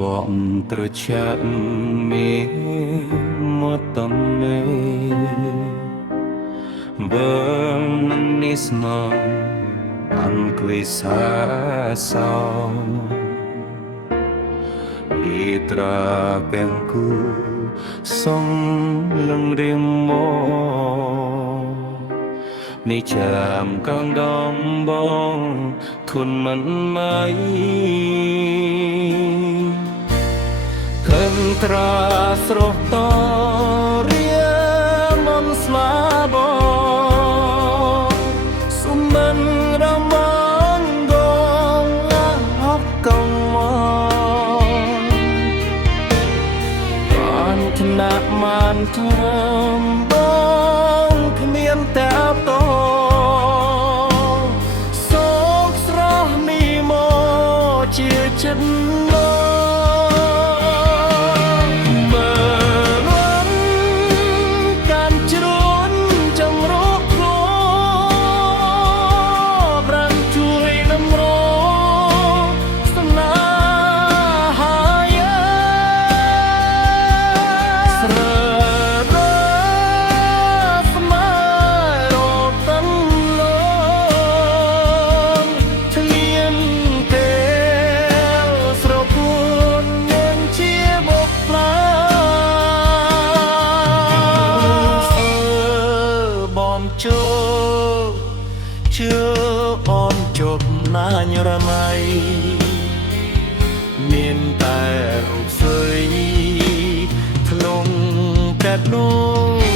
បងត្រជាក់មានមកតំណេបើមិននេះស្មងអង្គលិសាសោអ៊ីត្រាពេងគូសំលឹងរៀងមកនេះចាំកងដំបងធន់មិនមិនឃើញត្រាស្រស់តរៀមនស្លាបងសុំមិនរមងងងហកកងមកបានថ្នាក់បានធំបងគ្មានតែតជាចិត្តមើលวันการជ្រួនចំរកខ្លួនប្រាំជួយតម្រង់ស្នេហាស្ររើស្មើរកតលងធ្លៀនជើអូនជប់ណាញរមៃមានតែរូបស្រីធ្លុងកាត់នោះ